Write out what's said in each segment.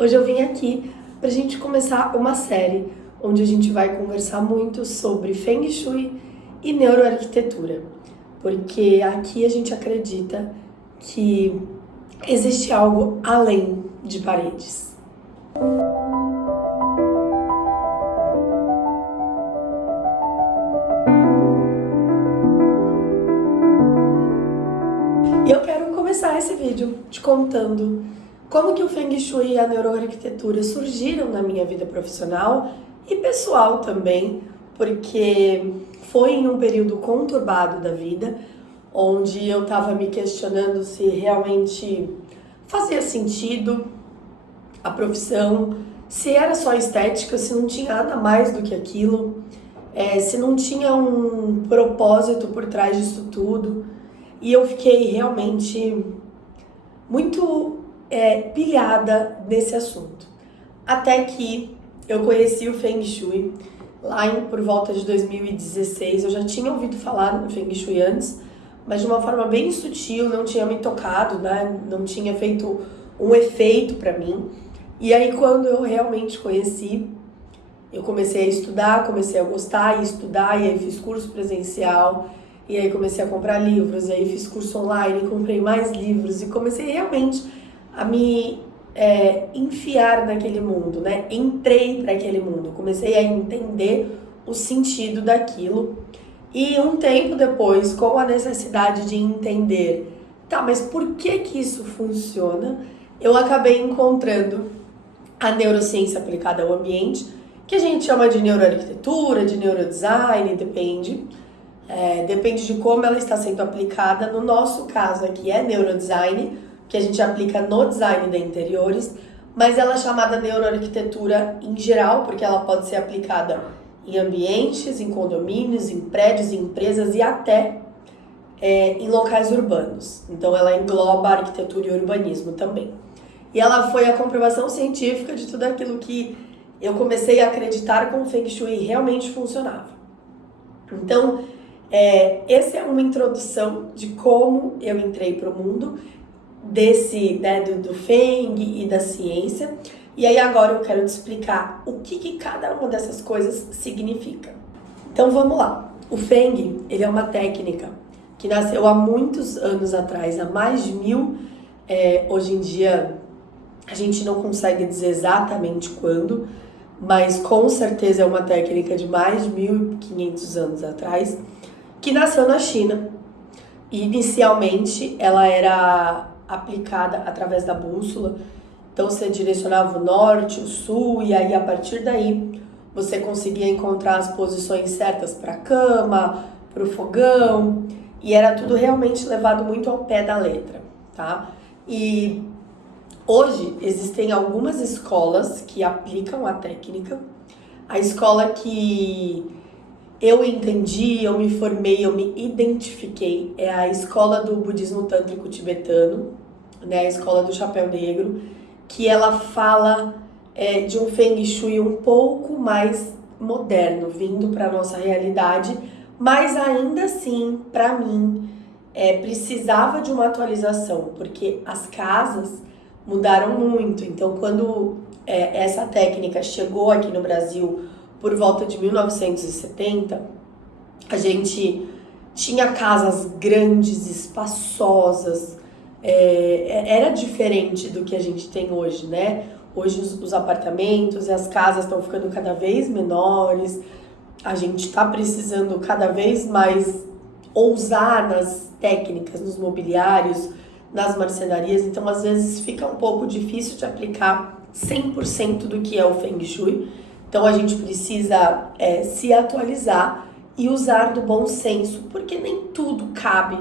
Hoje eu vim aqui para a gente começar uma série onde a gente vai conversar muito sobre Feng Shui e neuroarquitetura, porque aqui a gente acredita que existe algo além de paredes. E eu quero começar esse vídeo te contando como que o Feng Shui e a neuroarquitetura surgiram na minha vida profissional e pessoal também, porque foi em um período conturbado da vida, onde eu estava me questionando se realmente fazia sentido a profissão, se era só estética, se não tinha nada mais do que aquilo, se não tinha um propósito por trás disso tudo. E eu fiquei realmente muito pilhada nesse assunto. Até que eu conheci o Feng Shui por volta de 2016. Eu já tinha ouvido falar no Feng Shui antes, mas de uma forma bem sutil, não tinha me tocado, né? Não tinha feito um efeito para mim. E aí quando eu realmente conheci, eu comecei a estudar, comecei a gostar e estudar, e aí fiz curso presencial, e aí comecei a comprar livros, e aí fiz curso online, comprei mais livros, e comecei realmente a me enfiar naquele mundo, né? Entrei para aquele mundo, comecei a entender o sentido daquilo. E um tempo depois, com a necessidade de entender, tá, mas por que que isso funciona? Eu acabei encontrando a neurociência aplicada ao ambiente, que a gente chama de neuroarquitetura, de neurodesign, depende de como ela está sendo aplicada. No nosso caso aqui é neurodesign, que a gente aplica no design de interiores, mas ela é chamada neuroarquitetura em geral, porque ela pode ser aplicada em ambientes, em condomínios, em prédios, em empresas e até em locais urbanos. Então ela engloba arquitetura e urbanismo também. E ela foi a comprovação científica de tudo aquilo que eu comecei a acreditar com o Feng Shui realmente funcionava. Então, essa é uma introdução de como eu entrei para o mundo do Feng e da ciência. E aí agora eu quero te explicar o que cada uma dessas coisas significa. Então vamos lá. O Feng, ele é uma técnica que nasceu há muitos anos atrás, há mais de 1000. Hoje em dia a gente não consegue dizer exatamente quando, mas com certeza é uma técnica de mais de 1500 anos atrás, que nasceu na China. E inicialmente ela era aplicada através da bússola, então você direcionava o norte, o sul, e aí a partir daí você conseguia encontrar as posições certas para a cama, para o fogão, e era tudo realmente levado muito ao pé da letra, tá? E hoje existem algumas escolas que aplicam a técnica. A escola que eu entendi, eu me formei, eu me identifiquei, é a escola do budismo tântrico tibetano, né, a escola do chapéu negro, que ela fala de um Feng Shui um pouco mais moderno, vindo para a nossa realidade, mas ainda assim, para mim, precisava de uma atualização, porque as casas mudaram muito. Então, quando essa técnica chegou aqui no Brasil, por volta de 1970, a gente tinha casas grandes, espaçosas, era diferente do que a gente tem hoje, né? Hoje os apartamentos e as casas estão ficando cada vez menores, a gente está precisando cada vez mais ousar nas técnicas, nos mobiliários, nas marcenarias, então às vezes fica um pouco difícil de aplicar 100% do que é o Feng Shui. Então a gente precisa se atualizar e usar do bom senso, porque nem tudo cabe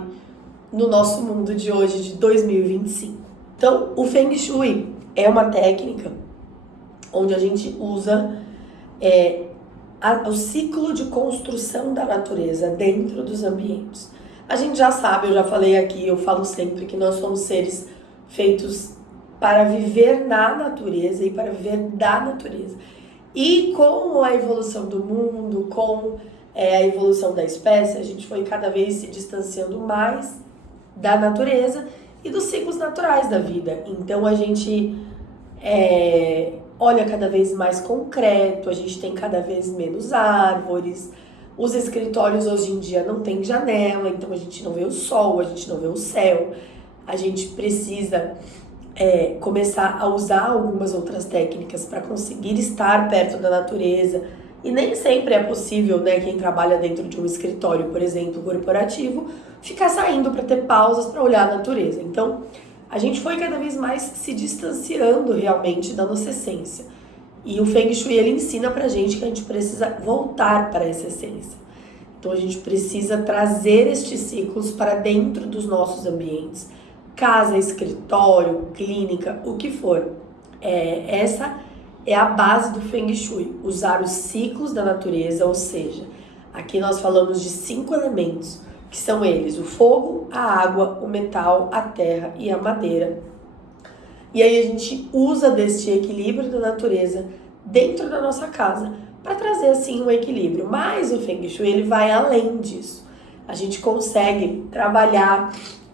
no nosso mundo de hoje, de 2025. Então o Feng Shui é uma técnica onde a gente usa o ciclo de construção da natureza dentro dos ambientes. A gente já sabe, eu já falei aqui, eu falo sempre que nós somos seres feitos para viver na natureza e para viver da natureza. E com a evolução do mundo, com a evolução da espécie, a gente foi cada vez se distanciando mais da natureza e dos ciclos naturais da vida. Então a gente olha cada vez mais concreto, a gente tem cada vez menos árvores, os escritórios hoje em dia não tem janela, então a gente não vê o sol, a gente não vê o céu, a gente precisa começar a usar algumas outras técnicas para conseguir estar perto da natureza, e nem sempre é possível, né, quem trabalha dentro de um escritório, por exemplo, corporativo, ficar saindo para ter pausas para olhar a natureza. Então, a gente foi cada vez mais se distanciando realmente da nossa essência. E o Feng Shui, ele ensina pra gente que a gente precisa voltar para essa essência. Então, a gente precisa trazer estes ciclos para dentro dos nossos ambientes. Casa, escritório, clínica, o que for. Essa é a base do Feng Shui, usar os ciclos da natureza, ou seja, aqui nós falamos de 5 elementos, que são eles: o fogo, a água, o metal, a terra e a madeira. E aí a gente usa deste equilíbrio da natureza dentro da nossa casa para trazer assim um equilíbrio. Mas o Feng Shui, ele vai além disso. A gente consegue trabalhar,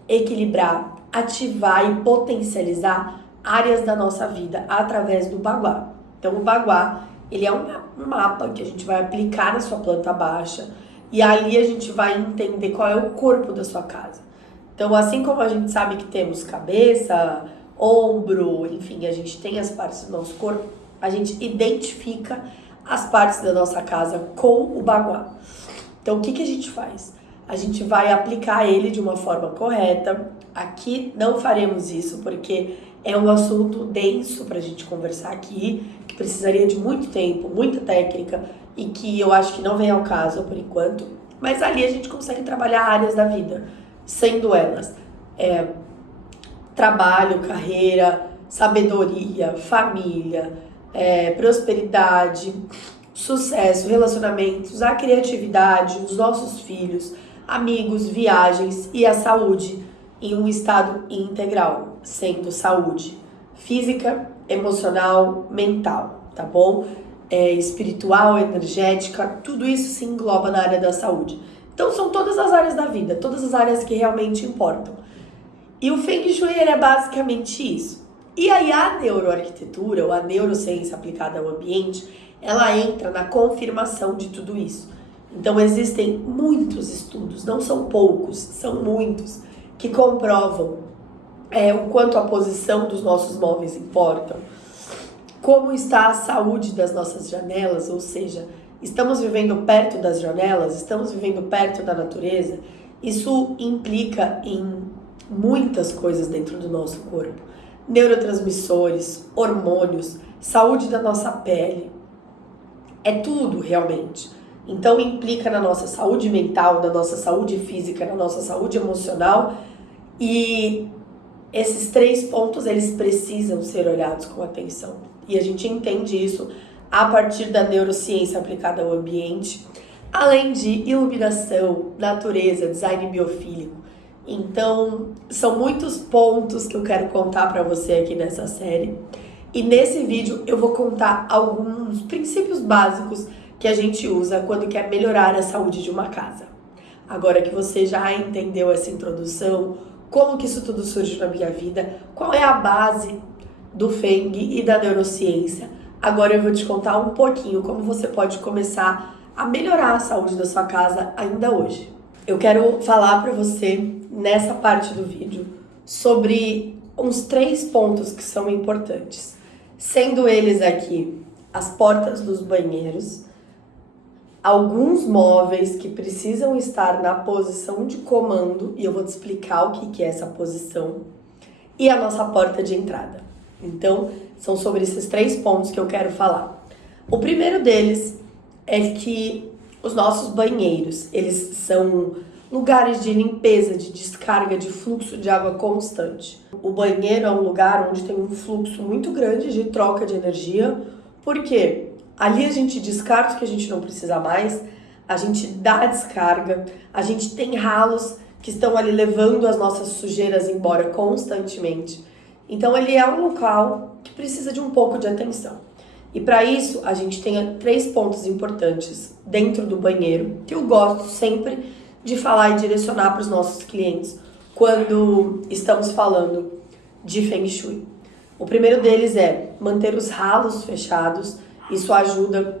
equilibrar, ativar e potencializar áreas da nossa vida através do Bagua. Então o Bagua, ele é um mapa que a gente vai aplicar na sua planta baixa e ali a gente vai entender qual é o corpo da sua casa. Então, assim como a gente sabe que temos cabeça, ombro, enfim, a gente tem as partes do nosso corpo, a gente identifica as partes da nossa casa com o Bagua. Então, o que a gente faz? A gente vai aplicar ele de uma forma correta. Aqui não faremos isso porque é um assunto denso pra gente conversar aqui, que precisaria de muito tempo, muita técnica e que eu acho que não vem ao caso por enquanto. Mas ali a gente consegue trabalhar áreas da vida, sendo elas trabalho, carreira, sabedoria, família, prosperidade, sucesso, relacionamentos, a criatividade, os nossos filhos, amigos, viagens e a saúde em um estado integral, sendo saúde física, emocional, mental, tá bom? Espiritual, energética, tudo isso se engloba na área da saúde. Então são todas as áreas da vida, todas as áreas que realmente importam. E o Feng Shui é basicamente isso. E aí a neuroarquitetura, ou a neurociência aplicada ao ambiente, ela entra na confirmação de tudo isso. Então existem muitos estudos, não são poucos, são muitos, que comprovam o quanto a posição dos nossos móveis importa, como está a saúde das nossas janelas, ou seja, estamos vivendo perto das janelas, estamos vivendo perto da natureza. Isso implica em muitas coisas dentro do nosso corpo. Neurotransmissores, hormônios, saúde da nossa pele. É tudo realmente. Então implica na nossa saúde mental, na nossa saúde física, na nossa saúde emocional. E esses 3 pontos, eles precisam ser olhados com atenção. E a gente entende isso a partir da neurociência aplicada ao ambiente, além de iluminação, natureza, design biofílico. Então, são muitos pontos que eu quero contar para você aqui nessa série. E nesse vídeo eu vou contar alguns princípios básicos que a gente usa quando quer melhorar a saúde de uma casa. Agora que você já entendeu essa introdução, como que isso tudo surge na minha vida, qual é a base do Feng e da neurociência, agora eu vou te contar um pouquinho como você pode começar a melhorar a saúde da sua casa ainda hoje. Eu quero falar para você, nessa parte do vídeo, sobre uns 3 pontos que são importantes. Sendo eles aqui as portas dos banheiros, alguns móveis que precisam estar na posição de comando, e eu vou te explicar o que é essa posição, e a nossa porta de entrada. Então, são sobre esses 3 pontos que eu quero falar. O primeiro deles é que os nossos banheiros, eles são lugares de limpeza, de descarga, de fluxo de água constante. O banheiro é um lugar onde tem um fluxo muito grande de troca de energia, porque ali a gente descarta o que a gente não precisa mais, a gente dá a descarga, a gente tem ralos que estão ali levando as nossas sujeiras embora constantemente. Então ele é um local que precisa de um pouco de atenção. E para isso a gente tem 3 pontos importantes dentro do banheiro que eu gosto sempre de falar e direcionar para os nossos clientes quando estamos falando de Feng Shui. O primeiro deles é manter os ralos fechados. Isso ajuda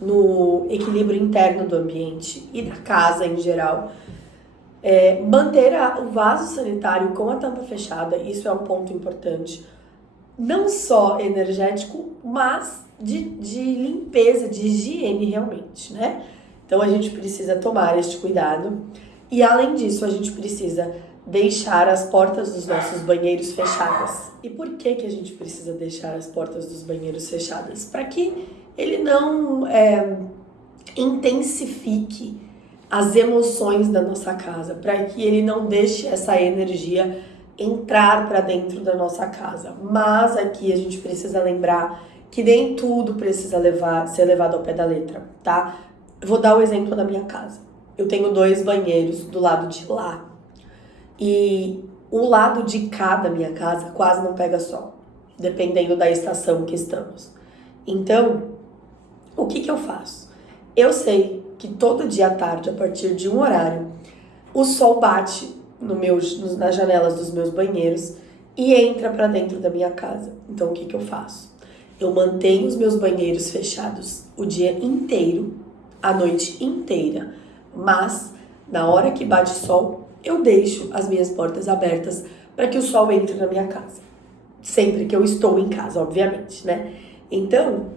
no equilíbrio interno do ambiente e da casa em geral. Manter o vaso sanitário com a tampa fechada, isso é um ponto importante. Não só energético, mas de limpeza, de higiene realmente, né? Então a gente precisa tomar este cuidado. E além disso, a gente precisa deixar as portas dos nossos banheiros fechadas. E por que a gente precisa deixar as portas dos banheiros fechadas? Para que ele não intensifique as emoções da nossa casa, para que ele não deixe essa energia entrar para dentro da nossa casa. Mas aqui a gente precisa lembrar que nem tudo precisa ser levado ao pé da letra, tá? Eu vou dar o exemplo da minha casa. Eu tenho 2 banheiros do lado de lá. E o lado de cá da minha casa quase não pega sol, dependendo da estação que estamos. Então, o que eu faço? Eu sei que todo dia à tarde, a partir de um horário, o sol bate nas janelas dos meus banheiros e entra para dentro da minha casa. Então, o que eu faço? Eu mantenho os meus banheiros fechados o dia inteiro, a noite inteira, mas na hora que bate sol, eu deixo as minhas portas abertas para que o sol entre na minha casa. Sempre que eu estou em casa, obviamente, né? Então,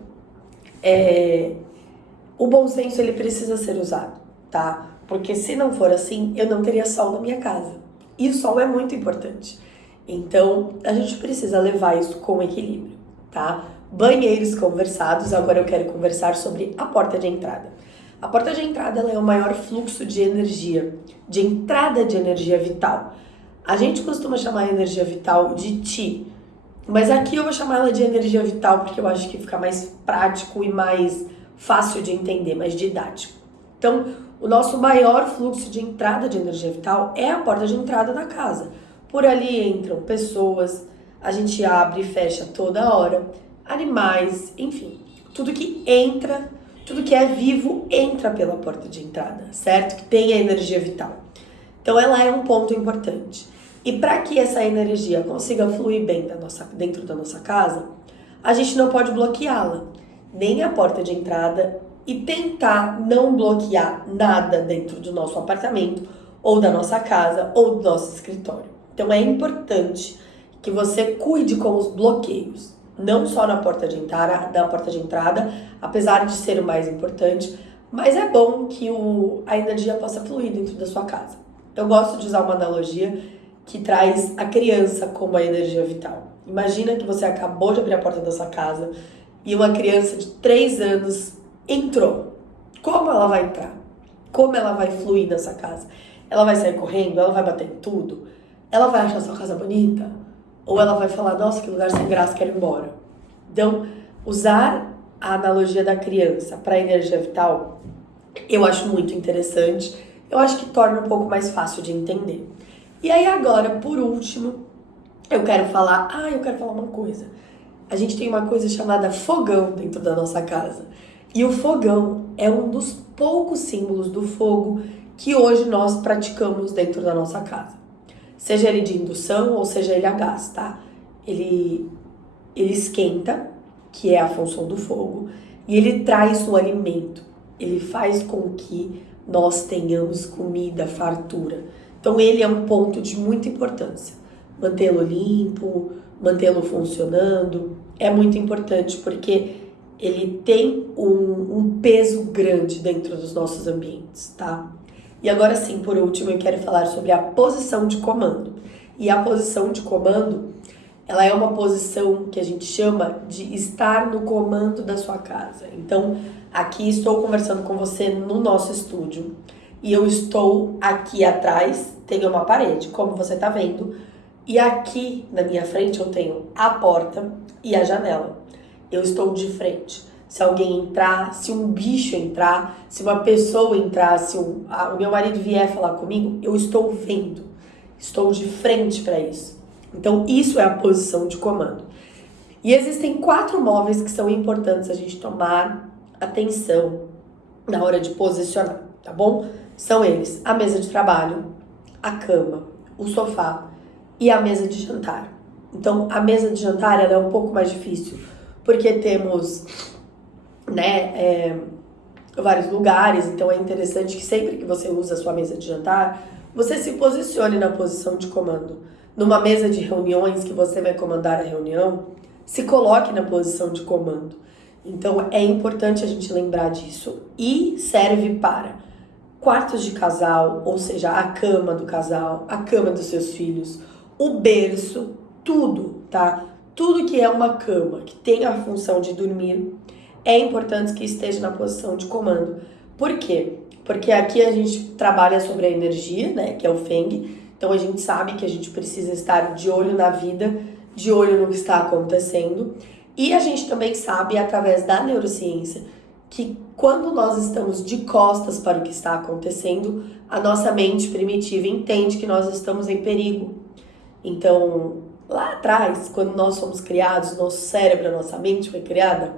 o bom senso ele precisa ser usado, tá? Porque se não for assim, eu não teria sol na minha casa. E o sol é muito importante. Então, a gente precisa levar isso com equilíbrio, tá? Banheiros conversados, agora eu quero conversar sobre a porta de entrada. A porta de entrada ela é o maior fluxo de energia, de entrada de energia vital. A gente costuma chamar a energia vital de Ti, mas aqui eu vou chamar ela de energia vital porque eu acho que fica mais prático e mais fácil de entender, mais didático. Então, o nosso maior fluxo de entrada de energia vital é a porta de entrada da casa. Por ali entram pessoas, a gente abre e fecha toda hora, animais, enfim, tudo que entra, tudo que é vivo entra pela porta de entrada, certo? Que tem a energia vital. Então ela é um ponto importante. E para que essa energia consiga fluir bem dentro da nossa casa, a gente não pode bloqueá-la, nem a porta de entrada, e tentar não bloquear nada dentro do nosso apartamento, ou da nossa casa, ou do nosso escritório. Então é importante que você cuide com os bloqueios. Não só na porta de entrada, apesar de ser o mais importante, mas é bom que a energia possa fluir dentro da sua casa. Eu gosto de usar uma analogia que traz a criança como a energia vital. Imagina que você acabou de abrir a porta da sua casa e uma criança de 3 anos entrou. Como ela vai entrar? Como ela vai fluir nessa casa? Ela vai sair correndo? Ela vai bater em tudo? Ela vai achar sua casa bonita? Ou ela vai falar, nossa, que lugar sem graça, quero ir embora. Então, usar a analogia da criança para a energia vital, eu acho muito interessante. Eu acho que torna um pouco mais fácil de entender. E aí agora, por último, eu quero falar uma coisa. A gente tem uma coisa chamada fogão dentro da nossa casa. E o fogão é um dos poucos símbolos do fogo que hoje nós praticamos dentro da nossa casa. Seja ele de indução ou seja ele a gás, tá? Ele esquenta, que é a função do fogo, e ele traz o alimento. Ele faz com que nós tenhamos comida, fartura. Então ele é um ponto de muita importância. Mantê-lo limpo, mantê-lo funcionando, é muito importante porque ele tem um peso grande dentro dos nossos ambientes, tá? E agora sim, por último, eu quero falar sobre a posição de comando. E a posição de comando, ela é uma posição que a gente chama de estar no comando da sua casa. Então, aqui estou conversando com você no nosso estúdio. E eu estou aqui atrás, tem uma parede, como você está vendo. E aqui na minha frente eu tenho a porta e a janela. Eu estou de frente. Se alguém entrar, se um bicho entrar, se uma pessoa entrar, se o meu marido vier falar comigo, eu estou vendo. Estou de frente para isso. Então, isso é a posição de comando. E existem 4 móveis que são importantes a gente tomar atenção na hora de posicionar, tá bom? São eles: a mesa de trabalho, a cama, o sofá e a mesa de jantar. Então, a mesa de jantar ela é um pouco mais difícil, porque temos, né, vários lugares, então é interessante que sempre que você usa a sua mesa de jantar, você se posicione na posição de comando. Numa mesa de reuniões que você vai comandar a reunião, se coloque na posição de comando. Então é importante a gente lembrar disso e serve para quartos de casal, ou seja, a cama do casal, a cama dos seus filhos, o berço, tudo, tá? Tudo que é uma cama, que tem a função de dormir, é importante que esteja na posição de comando. Por quê? Porque aqui a gente trabalha sobre a energia, né, que é o Feng. Então a gente sabe que a gente precisa estar de olho na vida, de olho no que está acontecendo. E a gente também sabe, através da neurociência, que quando nós estamos de costas para o que está acontecendo, a nossa mente primitiva entende que nós estamos em perigo. Então, lá atrás, quando nós fomos criados, nosso cérebro, a nossa mente foi criada,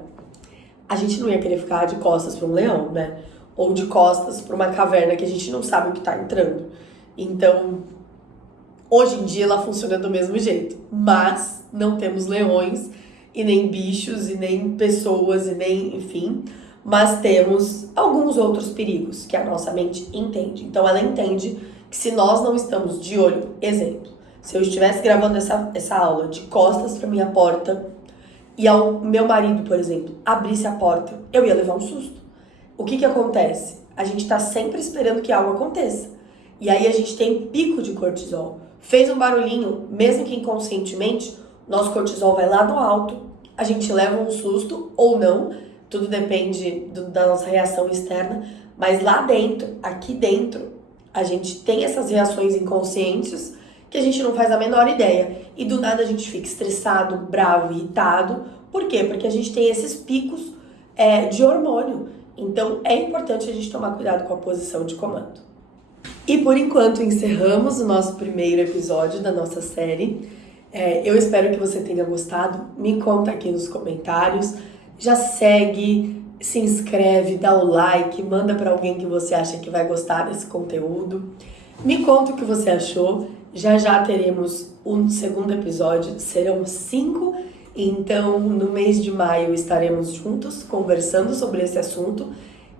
a gente não ia querer ficar de costas para um leão, né? Ou de costas para uma caverna que a gente não sabe o que está entrando. Então, hoje em dia ela funciona do mesmo jeito, mas não temos leões e nem bichos e nem pessoas e nem, enfim, mas temos alguns outros perigos que a nossa mente entende. Então ela entende que se nós não estamos de olho, exemplo, se eu estivesse gravando essa aula de costas para minha porta e ao meu marido, por exemplo, abrisse a porta, eu ia levar um susto. O que acontece? A gente está sempre esperando que algo aconteça. E aí a gente tem pico de cortisol. Fez um barulhinho, mesmo que inconscientemente, nosso cortisol vai lá no alto, a gente leva um susto ou não, tudo depende da nossa reação externa, mas lá dentro, aqui dentro, a gente tem essas reações inconscientes que a gente não faz a menor ideia. E do nada a gente fica estressado, bravo, irritado. Por quê? Porque a gente tem esses picos de hormônio. Então é importante a gente tomar cuidado com a posição de comando. E por enquanto encerramos o nosso primeiro episódio da nossa série. Eu espero que você tenha gostado. Me conta aqui nos comentários. Já segue, se inscreve, dá o like, manda para alguém que você acha que vai gostar desse conteúdo. Me conta o que você achou. Já teremos um segundo episódio, serão 5. Então, no mês de maio estaremos juntos conversando sobre esse assunto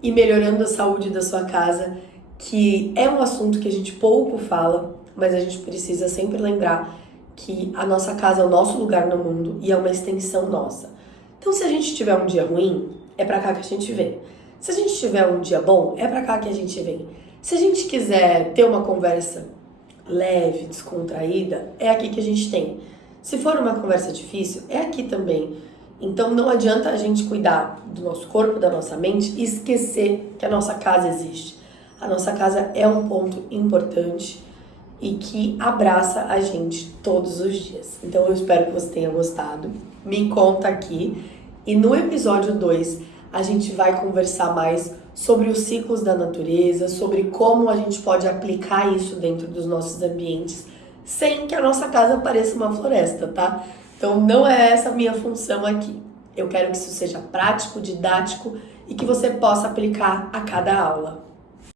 e melhorando a saúde da sua casa, que é um assunto que a gente pouco fala, mas a gente precisa sempre lembrar que a nossa casa é o nosso lugar no mundo e é uma extensão nossa. Então, se a gente tiver um dia ruim, é pra cá que a gente vem. Se a gente tiver um dia bom, é pra cá que a gente vem. Se a gente quiser ter uma conversa leve, descontraída, é aqui que a gente tem. Se for uma conversa difícil, é aqui também. Então não adianta a gente cuidar do nosso corpo, da nossa mente e esquecer que a nossa casa existe. A nossa casa é um ponto importante e que abraça a gente todos os dias. Então eu espero que você tenha gostado. Me conta aqui. E no episódio 2 a gente vai conversar mais sobre os ciclos da natureza, sobre como a gente pode aplicar isso dentro dos nossos ambientes, sem que a nossa casa pareça uma floresta, tá? Então não é essa a minha função aqui. Eu quero que isso seja prático, didático e que você possa aplicar a cada aula.